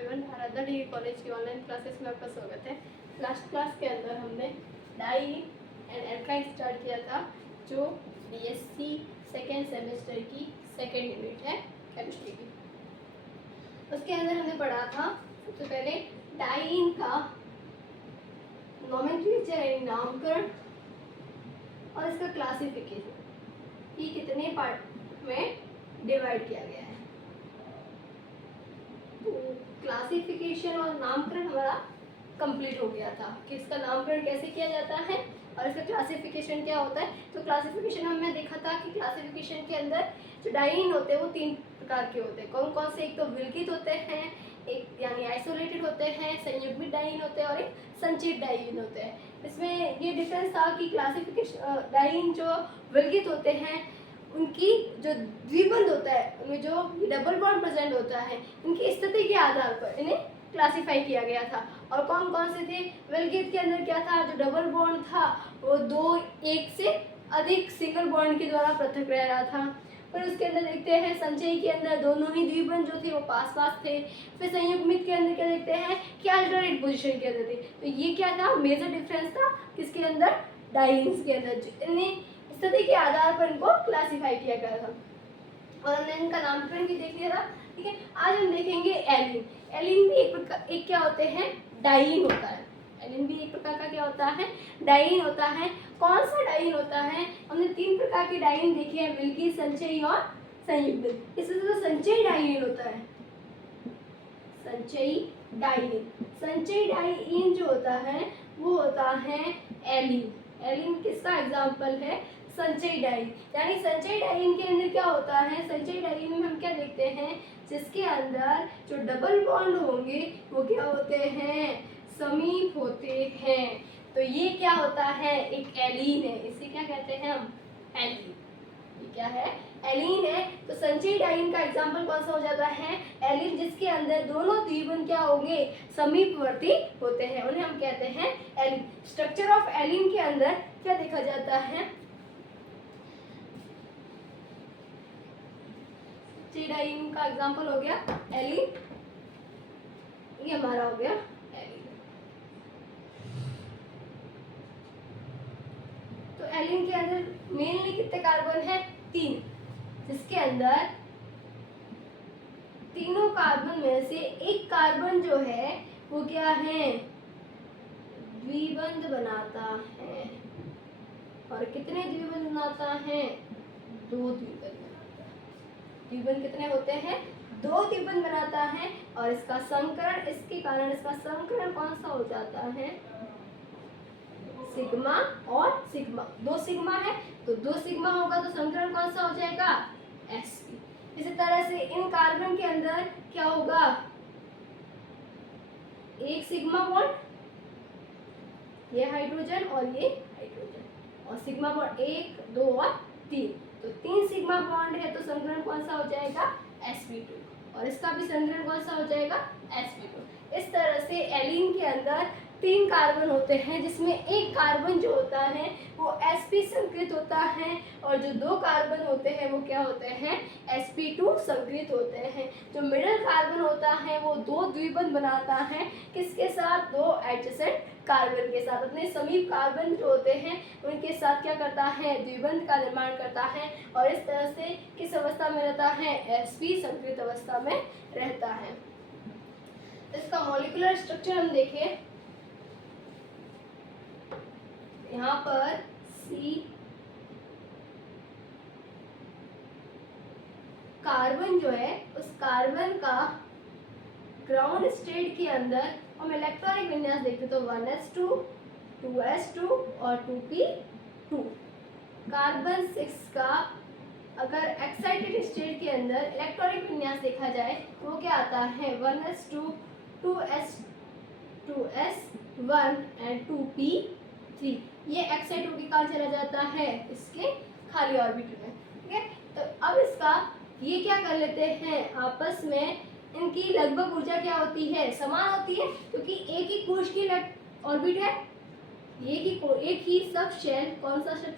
Everyone, Aaradhya degree college की online classes में आपका स्वागत है। लास्ट क्लास के अंदर हमने डाई एंड एल्काइन स्टार्ट किया था, जो बीएससी सेकेंड सेमेस्टर की सेकेंड यूनिट है केमिस्ट्री की। उसके अंदर हमने पढ़ा था सबसे पहले डाइन का नोमेनक्लेचर यानी नामकरण और इसका क्लासिफिकेशन, ये कितने पार्ट में डिवाइड किया गया है। तो क्लासिफिकेशन और नामकरण हमारा कंप्लीट हो गया था कि इसका नामकरण कैसे किया जाता है और इसका क्लासिफिकेशन क्या होता है। तो क्लासिफिकेशन हमने देखा था कि क्लासिफिकेशन के अंदर जो डाइन होते हैं वो 3 प्रकार के होते हैं। कौन कौन से? एक तो विलगित होते हैं, एक यानी आइसोलेटेड होते हैं, संयुग्मित डाइन होते हैं और एक संचित डाइन होते हैं। इसमें ये डिफरेंस था कि क्लासिफिकेशन डाइन जो विलगित होते हैं उनकी जो द्विबंध होता है, उनमें जो डबल बॉन्ड प्रेजेंट होता है, उनकी स्थिति के आधार पर इन्हें क्लासिफाई किया गया था। और कौन कौन से थे? विलगित के अंदर क्या था, जो डबल बॉन्ड था वो एक से अधिक सिंगल बॉन्ड के द्वारा पृथक रह रहा था। फिर उसके अंदर देखते हैं संचयी के अंदर दोनों ही द्विबंध जो थे वो पास पास थे। फिर संयुग्मित के अंदर क्या देखते हैं कि अल्टरनेट पोजीशन के अंदर थे। तो ये क्या था? मेजर डिफरेंस था किसके अंदर? डाइन्स के अंदर। इन्हें स्थिति के आधार पर इनको क्लासिफाई किया गया था और हमने इनका नामकरण भी देख लिया था। ठीक है, आज हम देखेंगे एलिन। एलिन भी एक क्या होते हैं? डाइन होता है। एलिन भी एक प्रकार का क्या होता है? डाइन होता है। कौन सा डाइन होता है? हमने 3 प्रकार के डाइन देखे हैं, विलगित, संचयी और संयुग्मित। इसमें तो संचयी डाइन होता है, संचयी डाइन। संचयी डाइन जो होता है वो होता है एलिन। एलिन किसका एग्जाम्पल है? संचयी डाइन। यानी संचयी डाइन के अंदर क्या होता है? संचयी डाइन में हम क्या देखते हैं? जिसके अंदर जो डबल बॉन्ड होंगे वो क्या होते हैं? समीप होते हैं। तो ये क्या होता है? एक एलीन है। इसे क्या कहते हैं हम? एलीन। ये क्या है? एलीन है। तो संचयी डाइन का एग्जाम्पल कौन सा हो जाता है? एलीन, जिसके अंदर दोनों द्विबंध क्या होंगे? समीपवर्ती होते हैं, उन्हें हम कहते हैं एलीन। स्ट्रक्चर ऑफ एलीन के अंदर क्या देखा जाता है? डाइन का एग्जांपल हो गया एलिन, ये हमारा हो गया एलिन। तो एलिन के अंदर मेनली कितने कार्बन है? 3, जिसके अंदर तीनों कार्बन में से एक कार्बन जो है वो क्या है? द्विबंध बनाता है। और कितने द्विबंध बनाता है? 2 द्विबंध। द्विबंध कितने होते हैं? 2 द्विबंध बनाता है। और इसका संकरण, इसके कारण इसका संकरण कौन सा हो जाता है? सिग्मा और सिग्मा। 2 सिग्मा है तो 2 सिग्मा होगा, तो संकरण कौन सा हो जाएगा? sp। इसी तरह से इन कार्बन के अंदर क्या होगा? एक सिग्मा बॉन्ड, ये हाइड्रोजन और ये हाइड्रोजन, और सिग्मा बॉन्ड 1, 2 और 3। तो 3 सिग्मा बॉन्ड है तो संकरण कौन सा हो जाएगा? sp2। और इसका भी संकरण कौन सा हो जाएगा? sp2। इस तरह से एलीन के अंदर 3 कार्बन होते हैं, जिसमें एक कार्बन जो होता है वो sp संकृत होता है और जो 2 कार्बन होते हैं वो क्या होते हैं? sp2 संकृत होते हैं। जो मिडिल कार्बन होता है वो 2 द्विबंध बनाता है, किसके साथ? 2 एडजेसेंट कार्बन के साथ। अपने समीप कार्बन जो होते हैं उनके साथ क्या करता है? द्विबंध का निर्माण करता है और इस तरह से किस अवस्था में रहता है? sp संकृत अवस्था में रहता है। इसका मॉलिक्यूलर स्ट्रक्चर हम देखें, यहाँ पर C कार्बन जो है उस कार्बन का ग्राउंड स्टेट के अंदर हम इलेक्ट्रॉनिक विन्यास देखते तो 1s2, 2s2 और 2p2। कार्बन 6 का अगर एक्साइटेड स्टेट के अंदर इलेक्ट्रॉनिक विन्यास देखा जाए वो क्या आता है? 1s2, 2s1 and 2p3। ये एक्साइट होकर कहाँ चला जाता है? इसके खाली ऑर्बिटल में। ठीक है, तो अब इसका ये क्या कर लेते हैं आपस में, इनकी लगभग ऊर्जा क्या होती है? समान होती है, क्योंकि एक ही कोश की ऑर्बिट है। एक ही सब शेल, कौन सा सब?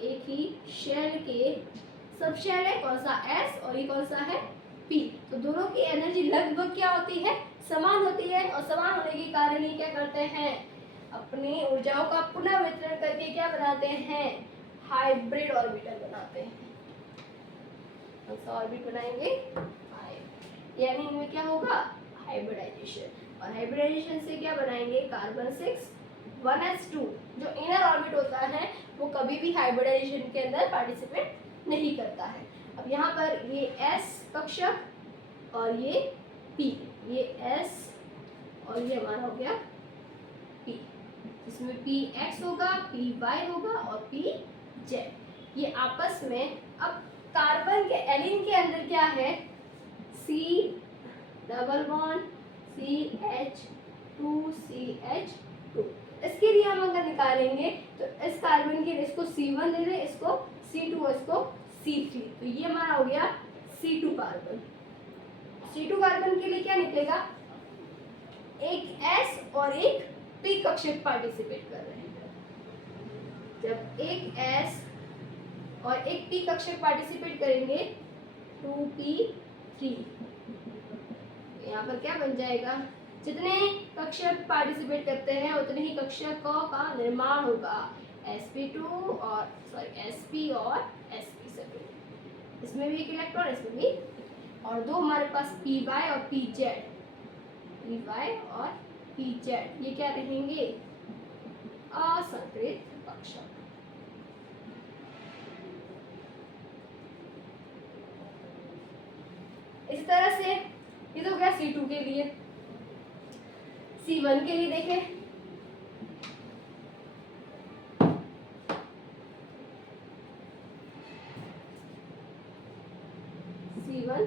एक ही शेल के सब शेल है, कौन सा? s, और ये कौन सा है? पी। तो दोनों की एनर्जी लगभग क्या होती है, समान होती है, और समान होने के कारण ही क्या करते हैं, अपनी ऊर्जाओं का पुनः वितरण करके क्या बनाते हैं, हाइब्रिड ऑर्बिटल बनाते हैं। कौन सा ऑर्बिट बनाएंगे, यानी इनमें क्या होगा, हाइब्रिडाइजेशन। और हाइब्रिडाइजेशन से क्या बनाएंगे, कार्बन 6 1s2। जो इनर ऑर्बिट होता है वो कभी भी हाइब्रिडाइजेशन के अंदर पार्टिसिपेट नहीं करता है। अब यहाँ पर ये s कक्षक और ये p, ये s और ये हमारा हो गया p, इसमें px होगा, py होगा और pz। ये आपस में, अब कार्बन के एलिन के अंदर क्या है, C डबल बॉन्ड CH2CH2। इसके लिए हम अगर निकालेंगे तो इस कार्बन के लिए इसको C1 दे दें, इसको C2 और इसको C3, तो ये हमारा हो गया C2 कार्बन। C2 कार्बन के लिए क्या निकलेगा, एक S और एक P कक्षक पार्टिसिपेट कर रहे हैं। जब एक S और एक P कक्षक पार्टिसिपेट करेंगे 2p3, यहाँ पर क्या बन जाएगा, जितने कक्षक पार्टिसिपेट करते हैं उतने ही कक्षकों का निर्माण होगा, sp2 और sp और sp सभी, इसमें भी एक इलेक्ट्रॉन, इसमें भी, और दो हमारे पास py और pz, py और pz, ये क्या रहेंगे, असंकृत कक्षक। इस तरह से ये तो गया C2 के लिए। C1 के लिए देखें, C1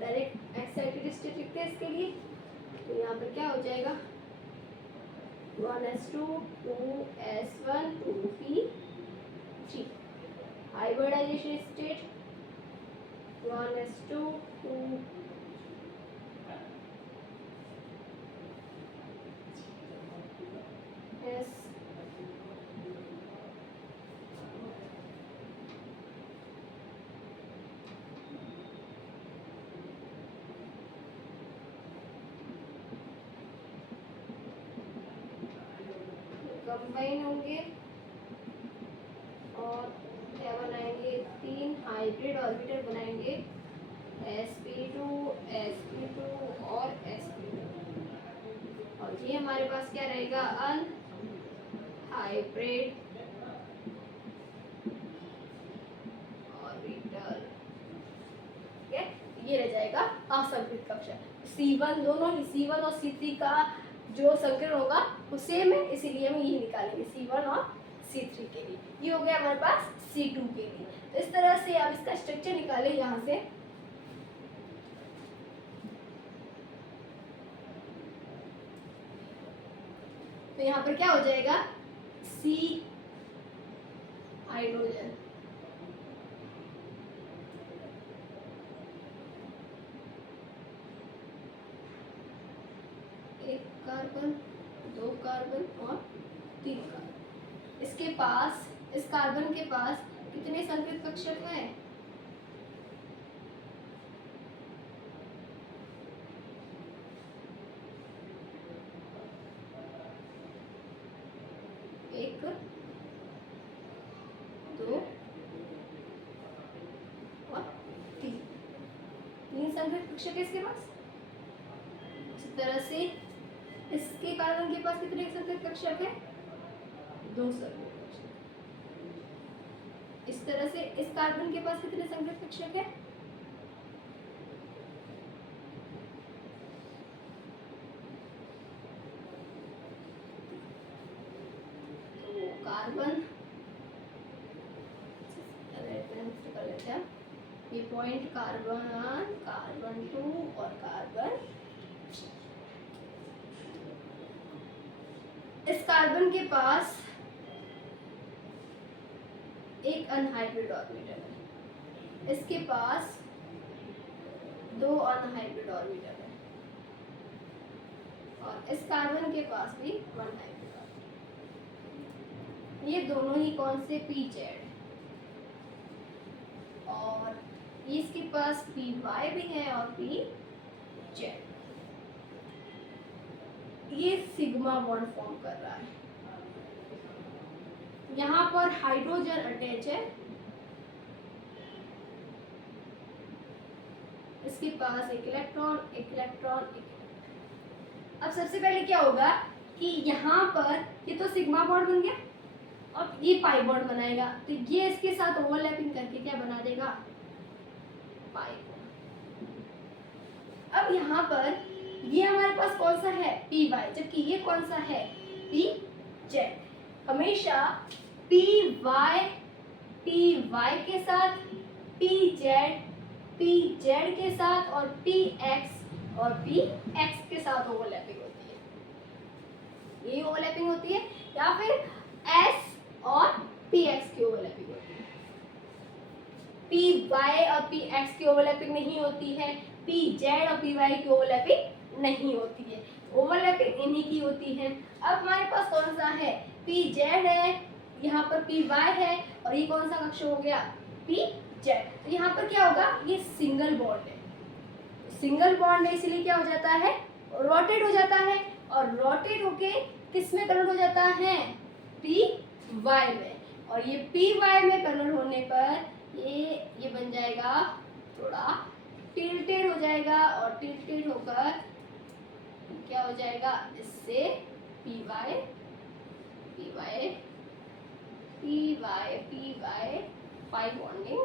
डायरेक्ट एक्साइटेड स्टेट लिखते हैं इसके लिए, तो यहाँ पर क्या हो जाएगा 1s2 2s1 2p3। Hybridisation state 1s2 2 s combine होंगे और क्या बनाएंगे, 3 हाइब्रिड ऑर्बिटल बनाएंगे, sp2 sp2 और sp2, और ये हमारे पास क्या रहेगा, अनहाइब्रिड ऑर्बिटल। ठीक है, ये रह जाएगा असंकृत कक्षक। C1 दोनों ही C1 और C3 का जो संकरण होगा वो सेम है, इसीलिए हम यही निकालेंगे C1 और C3 के लिए। ये हो गया हमारे पास C2 के लिए। तो इस तरह से आप इसका स्ट्रक्चर निकाले यहाँ से, तो यहाँ पर क्या हो जाएगा, C हाइड्रोजन, एक कार्बन, दो कार्बन और तीन कार्बन। इसके पास, इस कार्बन के पास कितने संकृत कक्षक है, एक, दो और तीन, तीन संकृत कक्षक है इसके पास। इस तरह से इसके कार्बन के पास कितने संकृत कक्षक है, दो संकृत कक्षक। इस तरह से इस कार्बन के पास कितने संकृत कक्षक है, तो कार्बन कर लेते हैं, ये पॉइंट कार्बन, कार्बन 2 और कार्बन। इस कार्बन के पास एक अनहाइब्रिड ऑर्बिटल है, इसके पास दो अनहाइब्रिड ऑर्बिटल है, और इस कार्बन के पास भी वन हाइब्रिड ऑर्बिटल। ये दोनों ही कौन से, pz, और इसके पास पी वाई भी है और पी जेड। ये सिग्मा बॉन्ड फॉर्म कर रहा है। यहाँ पर हाइड्रोजन अटैच है, इसके पास एक इलेक्ट्रॉन, एक इलेक्ट्रॉन, एक इलेक्ट्रॉन। अब सबसे पहले क्या होगा कि यहाँ पर ये तो सिग्मा बॉन्ड बन गया, अब ये पाई बॉन्ड बनाएगा, तो ये इसके साथ ओवरलैपिंग करके क्या बना देगा, पाई बॉन्ड। अब यहाँ पर ये हमारे पास कौन सा है, पी वाई, जबकि ये कौन सा है, पी जेड। हमेशा पी वाई के साथ, पी जेड के साथ और पी एक्स के साथ ओवरलैपिंग होती है। ये ओवरलैपिंग होती है, या फिर एस और पी एक्स की ओवरलैपिंग होती है। पी वाई और पी एक्स की ओवरलैपिंग नहीं होती है, पी जेड और पी वाई की ओवरलैपिंग नहीं होती है, ओवरलैपिंग इन्हीं की होती है। अब हमारे पास कौन सा है, पी जेड है, यहाँ पर पी वाई है, और ये कौन सा कक्ष हो गया, पी जेड। तो यहाँ पर क्या होगा, ये सिंगल बॉन्ड है, सिंगल बॉन्ड है, इसलिए क्या हो जाता है, रोटेट हो जाता है, और रोटेट होके किस में कन्वर्ट हो जाता है, पी वाई में। और ये पी वाई में कन्वर्ट होने पर ये बन जाएगा, थोड़ा टिल्टेड हो जाएगा, और टिल्टेड होकर क्या हो जाएगा, इससे पी वाई पाई बॉन्डिंग।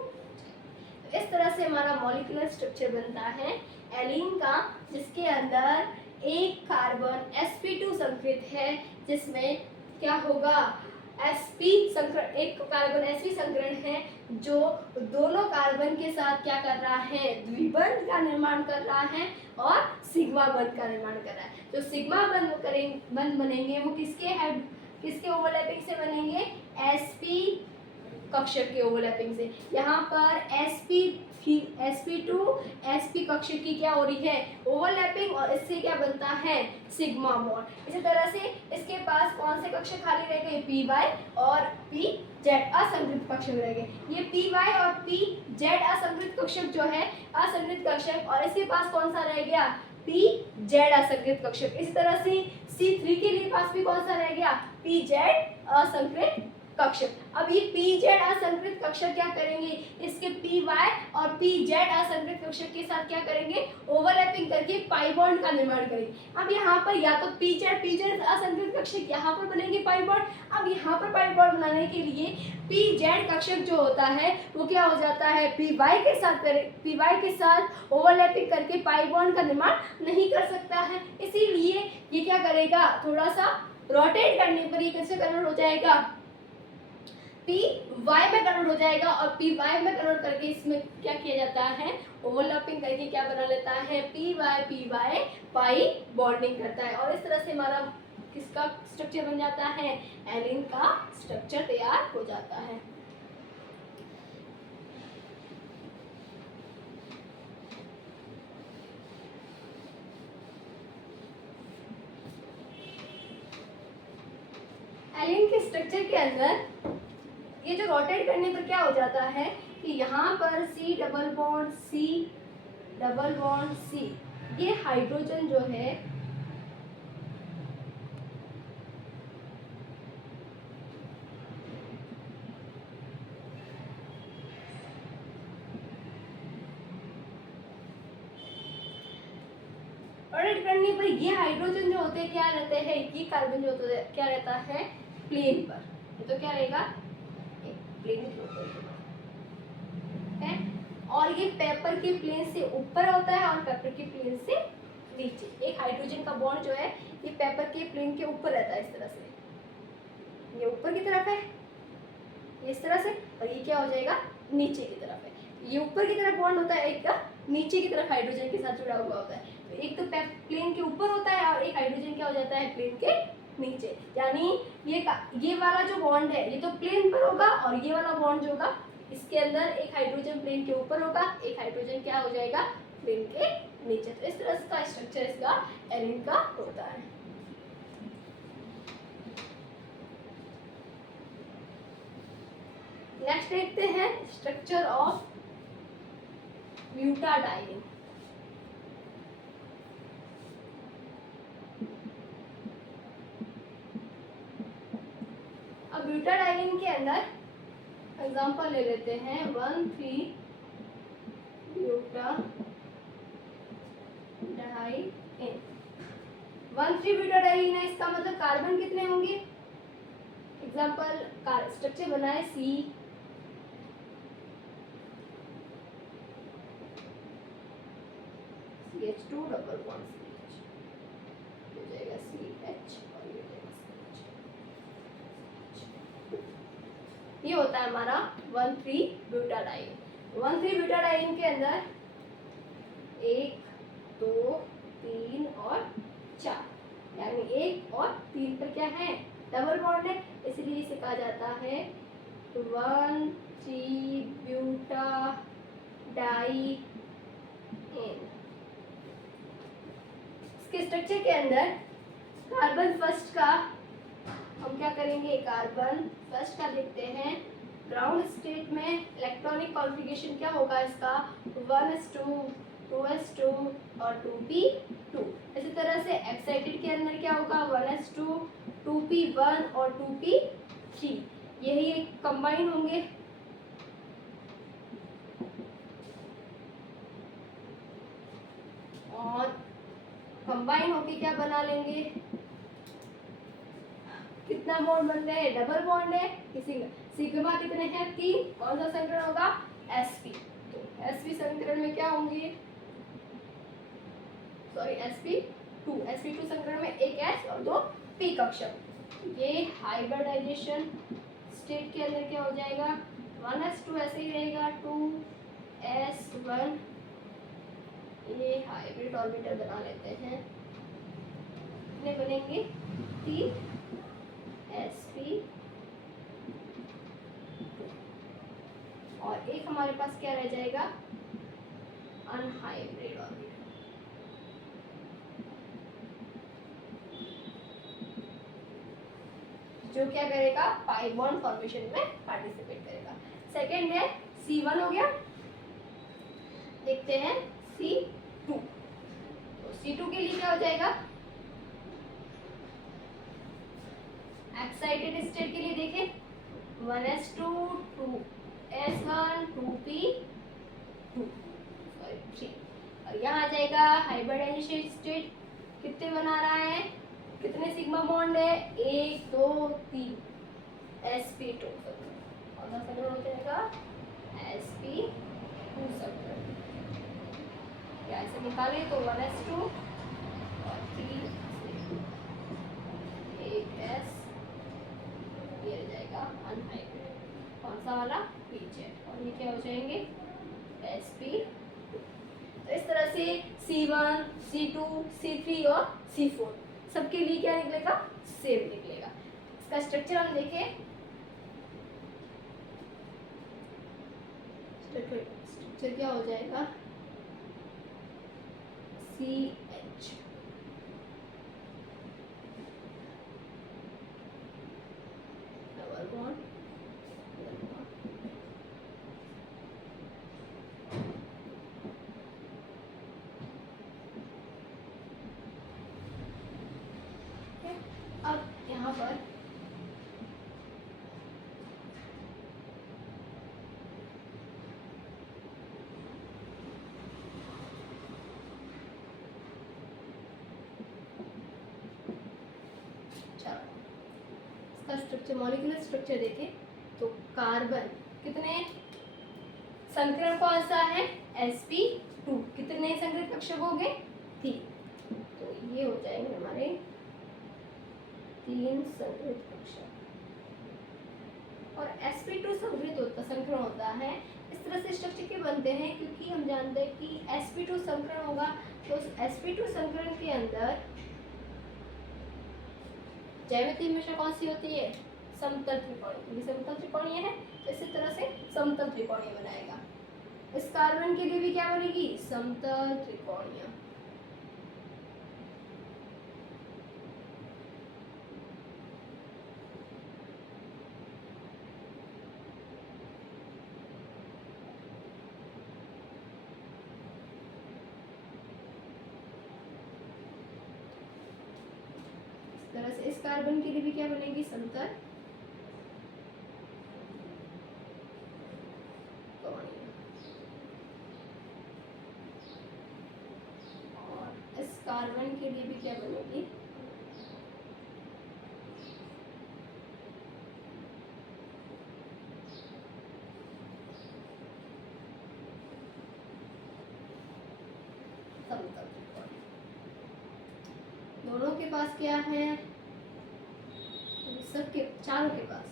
तो इस तरह से हमारा मॉलिक्यूलर स्ट्रक्चर बनता है एलीन का, जिसके अंदर एक कार्बन sp2 संकरित है, जिसमें क्या होगा, एक कार्बन sp संकरण है जो दोनों कार्बन के साथ क्या कर रहा है, द्विबंध का निर्माण कर रहा है और सिग्मा बंध का निर्माण कर रहा है। जो सिग्मा बंध बनेंगे वो किसके ओवरलैपिंग से बनेंगे, sp कक्षक के ओवरलैपिंग से। यहाँ पर sp2 sp कक्षक की क्या हो रही है, ओवरलैपिंग, और इससे क्या बनता है, सिग्मा बॉन्ड। इसी तरह से इसके पास कौन से कक्षक खाली रह गए, पी वाई और पी जेड असंकृत कक्षक रह गए। ये पी वाई और पी जेड असंकृत कक्षक जो है, असंकृत कक्षक, और इसके पास कौन सा रह गया, पी जेड असंकृत कक्षक। इस तरह से C3 के लिए पास भी कौन सा रह गया, पी जेड असंकृत कक्षक। अब ये पी जेड असंकृत कक्षक क्या करेंगे, इसके पी वाई और पी जेड असंकृत कक्षक के साथ क्या करेंगे, ओवरलैपिंग करके पाई बॉन्ड का निर्माण करेंगे। अब यहाँ पर या तो पी जेड असंकृत कक्षक यहाँ पर बनेंगे पाई बॉन्ड। अब यहाँ पर पाई बॉन्ड बनाने के लिए पी जेड कक्षक जो होता है वो क्या हो जाता है, पी वाई के साथ ओवरलैपिंग करके पाई बॉन्ड का निर्माण नहीं कर सकता है, इसीलिए ये क्या करेगा, थोड़ा सा रोटेट करने पर ये कैसे कन्वर्ट हो जाएगा, पी वाई में कन्वर्ट हो जाएगा, और पी वाई में कन्वर्ट करके इसमें क्या किया जाता है, ओवरलैपिंग करके क्या बना लेता है, पी वाई पाई बॉन्डिंग करता है। और इस तरह से हमारा किसका स्ट्रक्चर बन जाता है, एलीन का स्ट्रक्चर तैयार हो जाता है। एलीन के स्ट्रक्चर के अंदर ये जो रोटेट करने पर क्या हो जाता है कि यहाँ पर C डबल बॉन्ड C, ये हाइड्रोजन जो है रोटेट करने पर ये हाइड्रोजन जो होते हैं क्या रहते हैं, ये कार्बन जो होता है क्या रहता है, प्लेन पर। तो क्या रहेगा, प्लेन के ऊपर है, और ये पेपर के प्लेन से ऊपर होता है और पेपर के प्लेन से नीचे। एक हाइड्रोजन का बॉन्ड जो है ये पेपर के प्लेन के ऊपर रहता है, इस तरह से ये ऊपर की तरफ है, ये इस तरह से, और ये क्या हो जाएगा, नीचे की तरफ है। ये ऊपर की तरफ बॉन्ड होता है, एक का नीचे की तरफ हाइड्रोजन के साथ जुड़ा हुआ होता है। तो एक तो प्लेन के ऊपर होता है और एक हाइड्रोजन क्या हो जाता है, प्लेन के नीचे। यानी ये वाला जो बॉन्ड है ये तो प्लेन पर होगा, और ये वाला बॉन्ड जो होगा इसके अंदर एक हाइड्रोजन प्लेन के ऊपर होगा, एक हाइड्रोजन क्या हो जाएगा, प्लेन के नीचे। तो इस तरह का स्ट्रक्चर इसका एलीन का होता है। नेक्स्ट देखते हैं स्ट्रक्चर ऑफ ब्यूटाडाइन। अब ब्यूटाडाइन के अंदर एग्जांपल ले लेते हैं 1,3 ब्यूटाडाइन। 1,3 ब्यूटाडाइन है, इसका मतलब कार्बन कितने होंगे? एग्जांपल स्ट्रक्चर बनाए सी, CH2 डबल बॉन्ड CH, हो जाएगा CH और ये हो जाएगा CH। ये होता है हमारा 1,3 ब्यूटाडाइन। 1,3 ब्यूटाडाइन के अंदर 1, 2, 3 और 4, यानी 1 और 3 पर क्या है? डबल बॉन्ड है, इसलिए इसे कहा जाता है 1,3 ब्यूटाडाइन। इसके स्ट्रक्चर के अंदर कार्बन फर्स्ट का हम क्या करेंगे? कार्बन फर्स्ट का देखते हैं। ग्राउंड स्टेट में इलेक्ट्रॉनिक कॉन्फ़िगरेशन क्या होगा इसका? 1s2, 2s2 और 2p2। इसी तरह से एक्साइटेड के अंदर क्या होगा? 1s2, 2p1 और 2p3। यही कंबाइन होंगे। और कंबाइन होके क्या बना लेंगे? कितना बॉन्ड बन रहे हैं? डबल बॉन्ड है। सिग्मा कितने हैं? 3। कौन सा संकरण होगा? sp। तो sp संकरण में क्या होंगे? सॉरी sp2 संकरण में एक s और 2 p कक्षक। ये हाइब्रिडाइजेशन स्टेट के अंदर क्या हो जाएगा? 1s2 ऐसे ही रहेगा, 2s1। ये हाइब्रिड ऑर्बिटल बना लेते हैं। कितने बनेंगे? 3 sp और एक हमारे पास क्या रह जाएगा? Unhybrid orbital. जो क्या करेगा? पाई बॉन्ड फॉर्मेशन में पार्टिसिपेट करेगा। सेकंड है C1 हो गया। देखते हैं C2। तो C2 के लिए क्या हो जाएगा? एक्साइटेड स्टेट के लिए देखें 1s2, 2s1, 2p2, सॉरी 3। और यहाँ आ जाएगा हाइब्रिडाइजेशन स्टेट। कितने बना रहा है? कितने सिग्मा बॉन्ड है? 1, 2, 3, sp2। और संकरण हो जाएगा sp2 संकरण। या ऐसे निकाले तो 1s2 और 3 एक s, ये रह जाएगा अनहाइब्रिड। कौन सा वाला? pz। और ये क्या हो जाएंगे? sp। तो इस तरह से C1, C2, C3 और C4 सबके लिए क्या निकलेगा? सेम निकलेगा। इसका स्ट्रक्चर हम देखें। स्ट्रक्चर क्या हो जाएगा? CH, double bond, double bond. अब यहाँ पर इसका स्ट्रक्चर, मॉलिक्यूलर स्ट्रक्चर देखें तो कार्बन कितने संकरण कौन सा है? sp2। कितने संकरित कक्षक हो गए? 3। तो ये हो जाएंगे हमारे 3 संकरित कक्षक। और sp2 संकरण होता है। इस तरह से स्ट्रक्चर के बनते हैं क्योंकि हम जानते हैं कि sp2 संकरण होगा तो उस sp2 संकरण के अंदर ज्यामिति हमेशा कौन सी होती है? समतल त्रिकोणीय। समतल त्रिकोणीय है तो इसी तरह से समतल त्रिकोणीय बनाएगा। इस कार्बन के लिए भी क्या बनेगी? समतल त्रिकोणीय। कार्बन के लिए भी क्या बनेगी, समतल कोणीय। और इस कार्बन के लिए भी क्या बनेगी, समतल त्रिकोण। दोनों के पास क्या है, सबके चारों के पास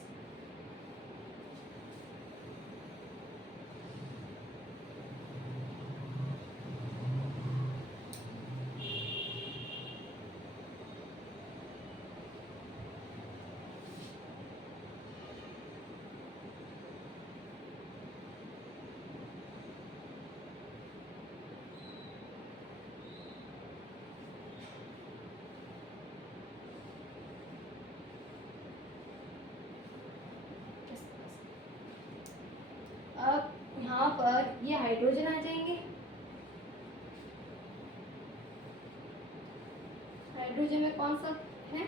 इस तरह से। अब यहाँ पर ये हाइड्रोजन आ जाएंगे, हाइड्रोजन में कौन सा है,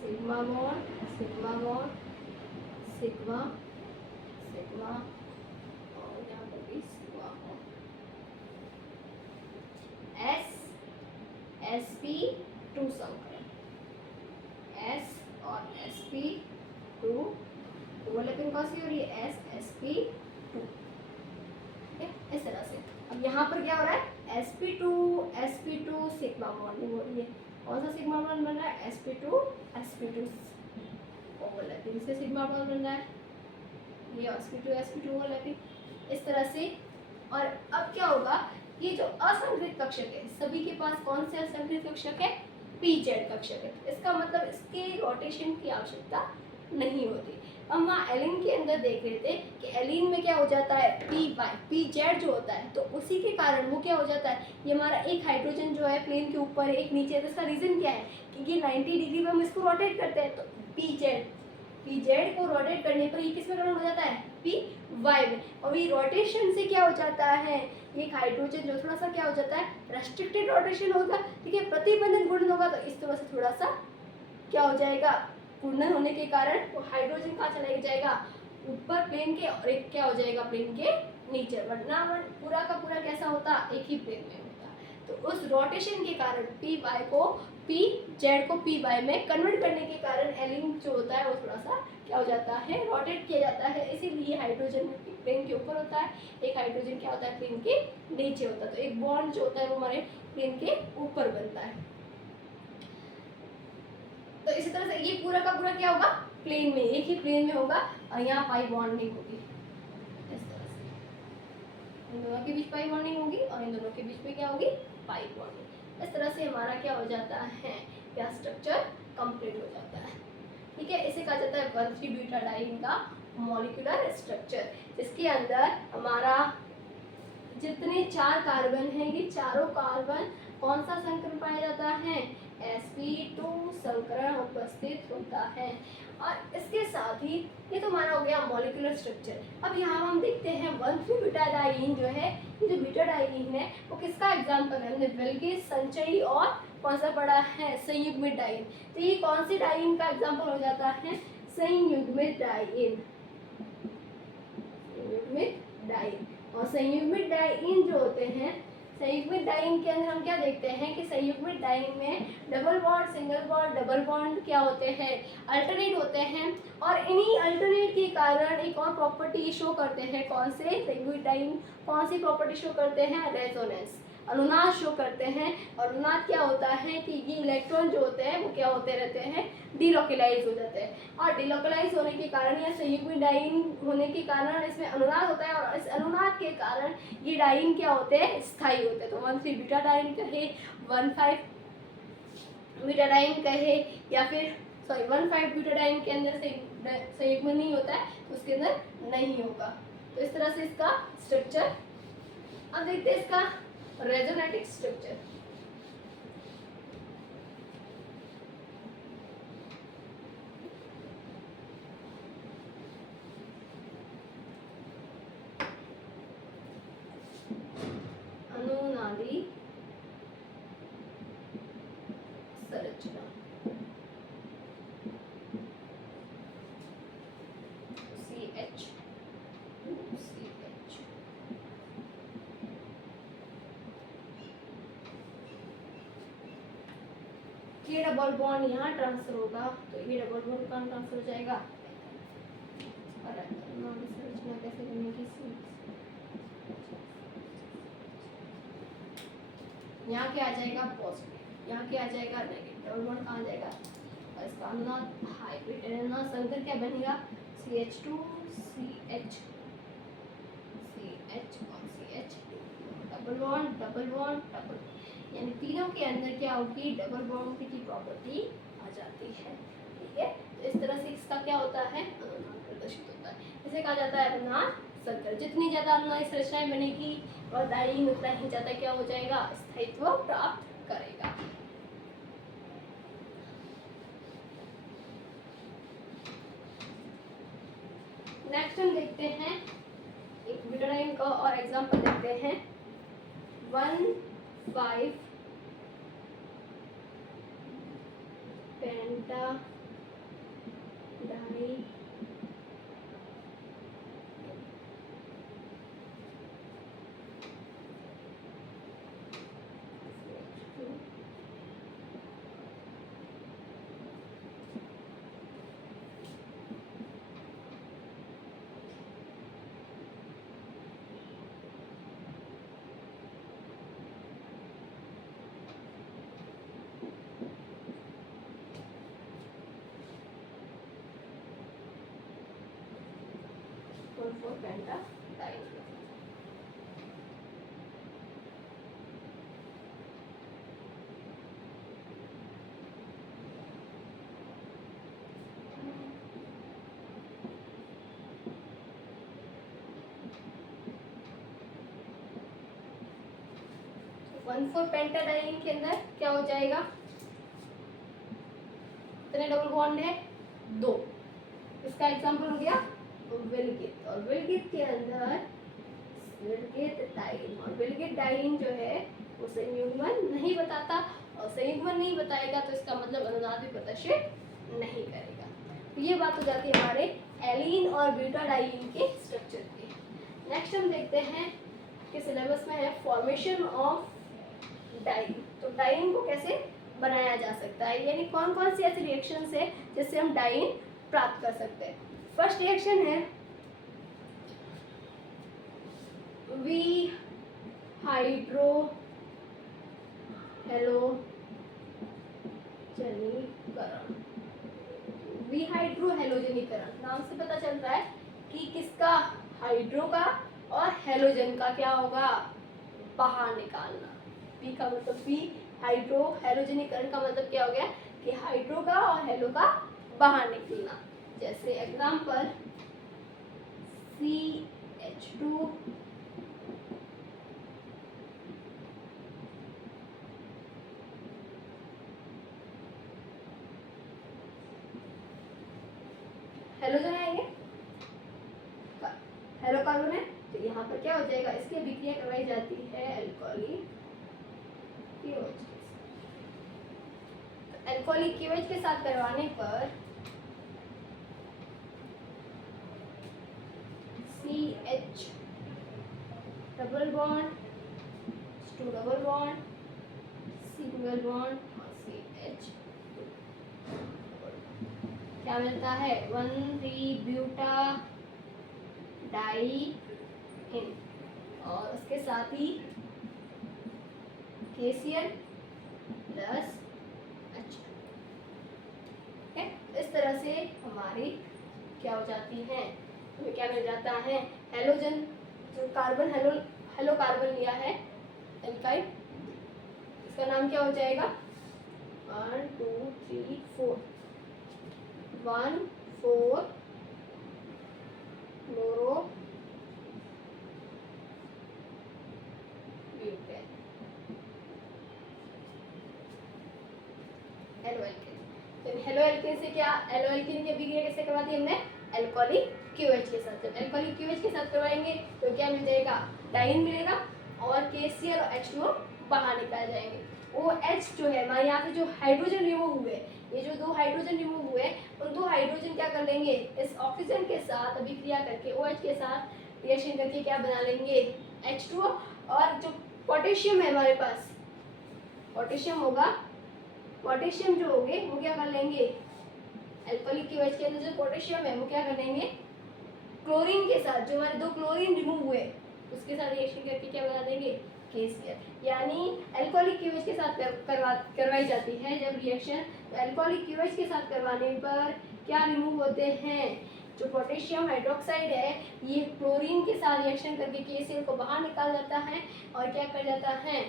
sigma bond sigma bond sigma sigma, और यहाँ पर भी सिग्मा बॉन्ड, sp2 संकरण, s और sp2 ओवरलैपिंग कौन सी हो रही है, sp2, इस तरह से। अब यहाँ पर क्या हो रहा है, sp2 सिग्मा बॉन्डिंग हो रही है। कौन सा सिग्मा बॉन्ड बन रहा है, sp2 ओवरलैपिंग से सिग्मा बॉन्ड बन रहा है, ये sp2 ओवरलैपिंग, इस तरह से। और अब क्या होगा, ये जो असंकृत कक्षक है, सभी के पास कौन से असंकृत कक्षक है, pz कक्षक है। इसका मतलब इसके रोटेशन की आवश्यकता नहीं होती। अब हम एलिन के अंदर देख रहे थे कि एलिन में क्या हो जाता है, pz जो होता है, तो उसी के कारण वो क्या हो जाता है, ये हमारा एक हाइड्रोजन जो है प्लेन के ऊपर एक नीचे है, तो इसका रीजन क्या है, क्योंकि 90 डिग्री में हम इसको रोटेट करते हैं, तो pz को रोटेट करने पर ये किस में कन्वर्ट हो जाता है, py में। और ये रोटेशन से क्या हो जाता है, एक हाइड्रोजन जो थोड़ा सा क्या हो जाता है, रेस्ट्रिक्टेड रोटेशन होगा, ठीक है, प्रतिबंधित घूर्णन होगा, तो इस तरह से थोड़ा सा क्या हो जाएगा, घूर्णन होने के कारण वो हाइड्रोजन कहाँ चला जाएगा, ऊपर प्लेन के, और एक क्या हो जाएगा प्लेन के नीचे, वरना पूरा का पूरा कैसा होता, एक ही प्लेन में होता। तो उस रोटेशन के कारण py को pz को py में कन्वर्ट करने के कारण एलिन जो होता है वो थोड़ा सा क्या हो जाता है, रोटेट किया जाता है, इसीलिए हाइड्रोजन प्लेन के ऊपर होता है, एक हाइड्रोजन क्या होता है, प्लेन के नीचे होता है। तो एक बॉन्ड जो होता है वो हमारे प्लेन के ऊपर बनता है। तो इसी तरह से ये पूरा का पूरा क्या होगा, प्लेन में, एक ही प्लेन में होगा, और यहाँ पाई बॉन्डिंग होगी, इस तरह से इन दोनों के बीच पाई बॉन्डिंग होगी, और इन दोनों के बीच में क्या होगी, पाई बॉन्डिंग। इस तरह से हमारा क्या हो जाता है, क्या स्ट्रक्चर कंप्लीट हो जाता है, ठीक है। इसे कहा जाता है 1,3-ब्यूटाडाइन का मॉलिक्यूलर स्ट्रक्चर, जिसके अंदर हमारा जितने 4 कार्बन हैं, ये चारों कार्बन कौन सा संकरण पाया जाता है, sp2 संकरण उपस्थित होता है। और इसके साथ ही ये तो हमारा हो गया मॉलिक्यूलर स्ट्रक्चर। अब यहाँ हम देखते हैं 1,3-ब्यूटाडाइन जो है, ये जो ब्यूटाडाइन है वो किसका एग्जाम्पल है, हमने बल्कि संचयी और कौन सा पढ़ा है, संयुग्मित डाइन। तो ये कौन सी डाइन का एग्जाम्पल हो जाता है, संयुग्मित डाइन, संयुग्मित डाइन। और संयुग्मित डाइन जो होते हैं, संयुग्मित डाइन के अंदर हम क्या देखते हैं कि संयुग्मित डाइन में double bond, single bond, double bond क्या होते हैं, अल्टरनेट होते हैं। और इन्हीं अल्टरनेट के कारण एक और प्रॉपर्टी शो करते हैं, कौन से संयुग्मित डाइन कौन सी प्रॉपर्टी शो करते हैं, रेजोनेंस, अनुनाद शो करते हैं। और अनुनाद क्या होता है कि ये इलेक्ट्रॉन जो होते हैं वो क्या होते रहते हैं, डिलोकलाइज हो जाते हैं, और डिलोकलाइज होने के कारण या संयुग्मित डाइन होने के कारण इसमें अनुनाद होता है, और इस अनुनाद के कारण ये डाइन क्या होते हैं, स्थायी होते हैं। तो 1,3-ब्यूटाडाइन कहे, 1,5-ब्यूटाडाइन कहे, या फिर 1,5-ब्यूटाडाइन के अंदर संयुग्म नहीं होता है तो उसके अंदर नहीं होगा। तो इस तरह से इसका स्ट्रक्चर। अब देखते हैं इसका रेजोनेटिक स्ट्रक्चर। डबल बॉन्ड यहाँ ट्रांसफर होगा तो ये डबल बॉन्ड कहाँ ट्रांसफर हो जाएगा, और संरचना कैसे बनेगी, यहाँ क्या आ जाएगा पॉजिटिव, यहाँ क्या आ जाएगा नेगेटिव, डबल बॉन्ड कहाँ आ जाएगा, और इसका ना हाइब्रिड ना संकर क्या बनेगा CH2 CH और CH2 double bond double bond double, यानी तीनों के अंदर क्या होगी डबल बॉन्ड की प्रॉपर्टी आ जाती है। ठीक है, तो इस तरह से इसका क्या होता है अनुनाद प्रदर्शित होता है, इसे कहा जाता है अनुनाद संकर। जितनी ज्यादा अनुनादी संरचनाएं बनेगी और डाइईन उतना ही ज्यादा क्या हो जाएगा स्थायित्व प्राप्त करेगा। नेक्स्ट हम देखते हैं एक ब्यूटाडाइन का और एग्जांपल देखते हैं 1,5 penta di for penta di. One four pentadiene के अंदर क्या हो जाएगा, कितने डबल बॉन्ड है 2, इसका एग्जांपल हो गया विलगित, और विलगित के अंदर विलगित डाइन, और विलगित डाइन जो है वो संयुग्मन नहीं बताता, और संयुग्मन नहीं बताएगा तो इसका मतलब अनुनाद भी प्रदर्शित नहीं करेगा। तो ये बात हो जाती है हमारे एलीन और ब्यूटाडाइन के स्ट्रक्चर की। नेक्स्ट हम देखते हैं कि सिलेबस में है फॉर्मेशन ऑफ डाइन। तो डाइन को कैसे बनाया जा सकता है, यानी कौन कौन सी ऐसी रिएक्शंस है जिससे हम डाइन प्राप्त कर सकते हैं। फर्स्ट रिएक्शन है वी हाइड्रो हेलोजनीकरण। वी हाइड्रो हेलोजनीकरण नाम से पता चल रहा है कि किसका, हाइड्रो का और हेलोजन का क्या होगा बाहर निकालना। पी का मतलब पी हाइड्रो हेलोजनीकरण का मतलब क्या हो गया कि हाइड्रो का और हेलो का बाहर निकलना। जैसे एग्जांपल CH2 हेलोजन आएंगे, हेलो कार्बन है तो यहाँ पर क्या हो जाएगा, इसकी अभिक्रिया करवाई जाती है अल्कोहली KOH। अल्कोहली KOH के साथ करवाने पर CH double bond, H2 double bond, single bond और CH क्या मिलता है 1,3-ब्यूटा डाई इन, और उसके साथ ही KCl प्लस H। इस तरह से हमारी क्या हो जाती है, हमें क्या मिल जाता है हेलोजन, जो कार्बन हेलो कार्बन लिया है एल्काइल, इसका नाम क्या हो जाएगा 1 2 3 4 1 4 क्लोरो ब्यूटेन हेलो एल्केन। तो हेलो एल्केन से क्या, हेलो एल्केन की अभिक्रिया कैसे करवा दी हमने अल्कोहलिक QH के साथ। जब अल्कोहलिक QH के साथ करवाएंगे तो क्या मिल जाएगा डाइन मिलेगा, और KCl और H2O बाहर निकाल जाएंगे। OH जो है हमारे यहाँ से जो हाइड्रोजन रिमूव हुए, ये जो 2 हाइड्रोजन रिमूव हुए उन 2 हाइड्रोजन क्या कर लेंगे इस ऑक्सीजन के साथ अभिक्रिया करके OH के साथ रिएक्शन करके क्या बना लेंगे H2O, और जो पोटेशियम है हमारे पास, पोटेशियम होगा पोटेशियम जो हो गए वो क्या कर लेंगे, अल्कोहलिक KOH के अंदर जो पोटेशियम है वो क्या कर लेंगे, क्लोरीन के साथ, जो हमारे 2 क्लोरीन रिमूव हुए उसके साथ रिएक्शन करके क्या बना देंगे, KCl। यानी अल्कोहलिक KOH के साथ करवाई जाती है जब रिएक्शन, तो अल्कोहलिक KOH के साथ करवाने पर क्या रिमूव होते हैं, जो पोटेशियम हाइड्रोक्साइड है ये क्लोरीन के साथ रिएक्शन करके KCl को बाहर निकाल जाता है और क्या कर जाता है,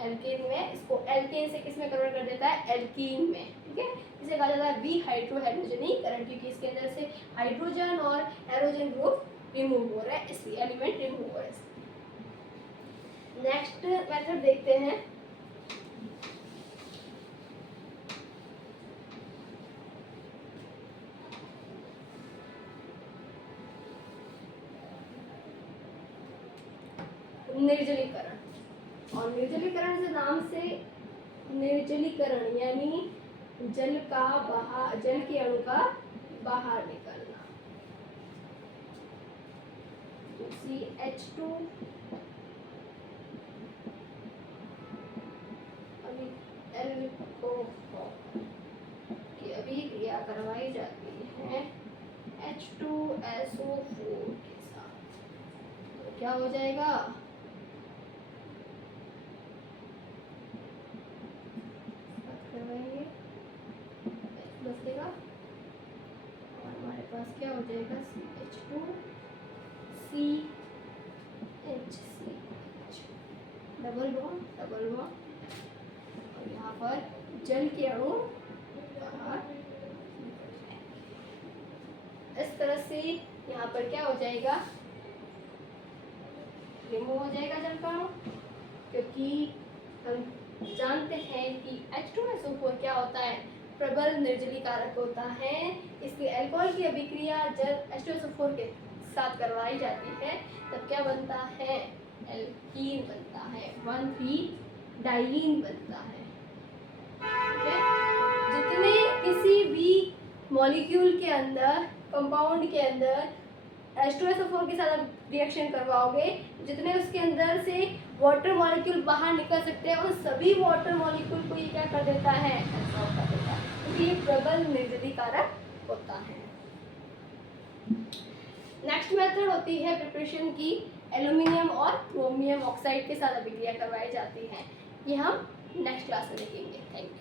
एल्केन में, इसको एल्केन से किस में कन्वर्ट कर देता है, एल्कीन में। ठीक है, इसे कहा जाता है विहाइड्रोहाइड्रोजनीकरण, क्योंकि इसके अंदर से हाइड्रोजन और हाइड्रोजन ग्रुप रिमूव हो रहा है, इसलिए एलिमेंट रिमूव हो रहा है। नेक्स्ट मेथड देखते हैं। निर्जलीकरण, और निर्जलीकरण से नाम से निर्जलीकरण यानी जल के अणु का बाहर निकलना। CH2 की अभिक्रिया करवाई जाती है H2SO4 के साथ, तो क्या हो जाएगा, करवाएंगे बचेगा और हमारे पास क्या हो जाएगा, CH2CHCH, डबल बॉन्ड, और यहाँ पर जल के अणु बाहर, इस तरह से यहाँ पर क्या हो जाएगा, रिमूव हो जाएगा जल का अणु, क्योंकि हम जानते हैं कि H2SO4 क्या होता है, प्रबल निर्जलीकारक होता है, इसलिए अल्कोहल की अभिक्रिया जब H2SO4 के साथ करवाई जाती है तब क्या बनता है, एल्कीन बनता है, 1,3-डाइईन बनता है। जितने किसी भी मॉलिक्यूल के अंदर, कंपाउंड के अंदर H2SO4 के साथ रिएक्शन करवाओगे, जितने उसके अंदर से वाटर मॉलिक्यूल बाहर निकल सकते हैं उन सभी वाटर मॉलिक्यूल को ये क्या कर देता है, एब्सॉर्ब कर देता है, क्योंकि ये प्रबल निर्जलीकारक होता है। नेक्स्ट मेथड होती है प्रिपरेशन की, एल्यूमिनियम और क्रोमियम ऑक्साइड के साथ अभिक्रिया करवाई जाती है, ये हम नेक्स्ट क्लास में देखेंगे। Thank you.